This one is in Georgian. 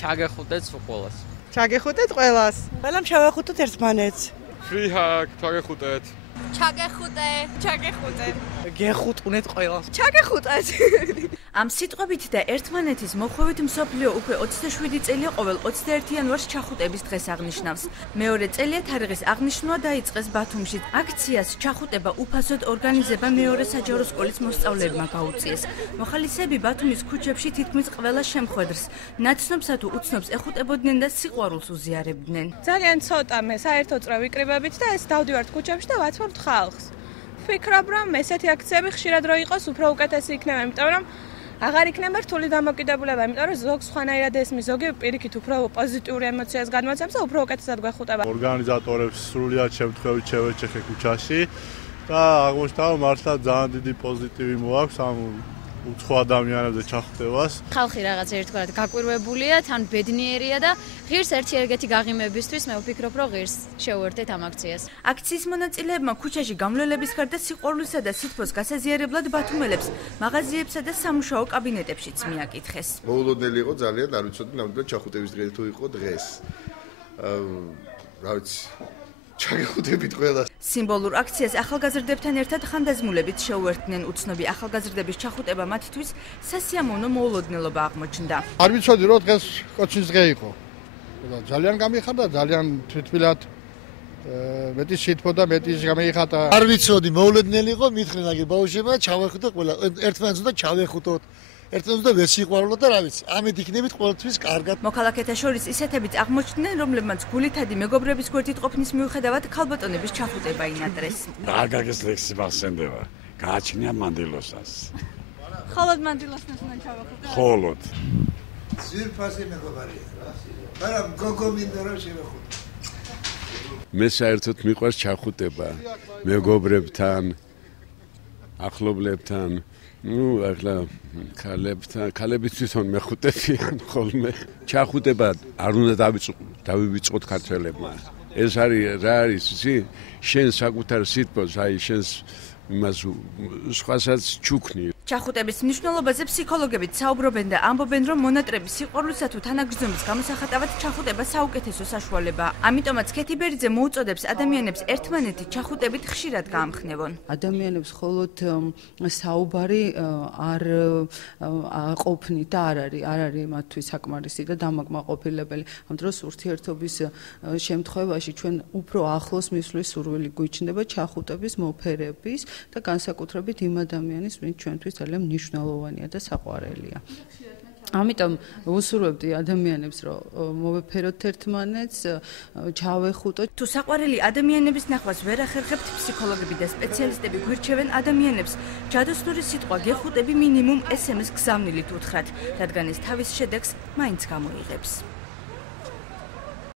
ჩაგეხუტეთ ყველას. ჩაგეხუტეთ ყველას. ყველამ ჩავეხუტოთ ერთმანეთს. Free hug, ჩაგეხუტეთ. ჩაგეხუტე. გეხუტუნეთ ყველას. ჩაგეხუტეთ. ამ სიტყვებით და ერთმანეთის მოხვევით მსოფლიო უკვე 27 წელია ყოველ 21 იანვარს ჩახუტების დღეს აღნიშნავს. მეორე წელია თარიღის აღნიშვნა დაიწყეს ბათუმში. აქციას ჩახუტება უფასოდ ორგანიზება მეორე საჯარო სკოლის მოსწავლეებმა გაუწიეს. მოხალისეები ბათუმის ქუჩებში თითქმის ყველა შემხვედრს, ნაცნობსა თუ უცნობს ეხუტებოდნენ და სიყვარულს უზიარებდნენ. ძალიან ცოტა მე საერთო წრე ვიკრიბებით და ეს დავდივართ ქუჩებში და ვაცნობთ ხალხს. ვფიქრობ, რომ ესეთი აქციები ხშირად რო იყოს, უფრო უკეთესი იქნება, იმიტომ რომ აღარ იქნება რთული დამოკიდებულება, იმიტომ რომ ზოგ სხვანაირად ესმის, ზოგი პირიქით უფრო პოზიტიური ემოციას გადმოცემს და უფრო უკეთესად გვეხუტება. ორგანიზატორებს სრულიად შემთხვევით შევეჩეხე ქუჩაში და აღმოჩნდა, რომ მართლა ძალიან დიდი პოზიტივი მოაქვს ამ უცხო ადამიანებზე ჩახუტებას. ხალხი რაღაც ერთგვარად გაკვირვებულია, თან ბედნიერია და ღირს ერთი-ერთი გაღიმებისთვის მე ვფიქრობ, რომ ღირს შევუერთდეთ ამ აქციას. აქციის მონაწილეებმა ქუჩაში გამლელების გარდა სიყვარულისა და სითბოს გასაზიარებლად ბათუმელებს მაღაზიებსა და სამუშაო კაბინეტებშიც მიაკითხეს. მოულოდნელი იყო ძალიან, არ ვიცოდი ნამდვილად ჩახუტების დღე თუ იყო დღეს. რა ვიცი ჩაგეხუტებით ყველას. სიმბოლურ აქციას ახალგაზრდებთან ერთად ხანდაზმულებით შეუერთდნენ. უცნობი ახალგაზრდების ჩახუტება მათთვის სასიამოვნო მოულოდნელობა აღმოჩნდა. არ ვიცოდი რომ დღეს კოჩის დღე იყო. ძალიან გამიხარდა, ძალიან თვითმილად მეტი სითბო და მეტი გამიხარდა. არ ვიცოდი მოულოდნელი იყო, მithხრენ აგერ ბავშვებმა ჩავეხუტოთ ყველა. ერთმანეთს უნდა ჩავეხუტოთ. ერთმანეთს უნდა ვესიყვარულოთ და რა ვიცი, ამით იქნებით ყოველთვის კარგად. მოქალაქეთა შორის ისეთებიც აღმოჩნდნენ, რომლებმაც გულითადი მეგობრების გვერდით ყოფნის მიუხედავად ქალბატონების ჩახუტება ინატრეს. არ გაგეს ლექსი მახსენდება. გააჩნია მანდილოსას. ხოლოდ მანდილოსნას უნდა ჩავეხუტოთ. ხოლოდ. ძირფასი მეგობარია რა. მაგრამ გოგო მინდა რომ შევეხუტო. მე საერთოდ მიყვარს ჩახუტება მეგობრებთან, ახლობლებთან. ახლა ქალები თვითონ მეხუტებიან ხოლმე. ჩახუტება არ უნდა დავივიწყოთ ქართველებმა. ეს არის რა არის ისი? შენ საკუთარ სითბოს, აი შენს იმას სხვასაც ჩუქნი. ჩახუტების მნიშვნელობაზე ფსიქოლოგებიც საუბრობენ და ამბობენ, რომ მონატრების სიყვარულისა თუ თანაგრძნობის გამოსახატავად ჩახუტება საუკეთესო საშუალებაა. ამიტომაც ქეთი ბერიძე მოუწოდებს ადამიანებს ერთმანეთით ჩახუტებით ხშირად გაამხნევონ. ადამიანებს მხოლოდ საუბარი არ აყოფნით და არ არის მათთვის საკმარისი და დამაკმაყოფილებელი. ამ დროს ურთიერთობის შემთხვევაში ჩვენ უფრო ახლოს მისვლის სურვილი გვიჩნდება ჩახუტების მოფერების და განსაკუთრებით იმ ადამიანის, ვინც ჩვენთვის ძალიან მნიშვნელოვანია და საყვარელია. ამიტომ ვუსურვებდი ადამიანებს, რომ მოვეფეროთ ერთმანეთს, ჩავეხუტოთ. თუ საყვარელი ადამიანების ნახვას ვერ ახერხებთ, ფსიქოლოგები და სპეციალისტები გვირჩევენ ადამიანებს ჯადოსნური სიტყვა გეხუტები მინიმუმ SMS გზავნილით უთხრათ, რადგან ეს თავის შედეგს მაინც გამოიღებს.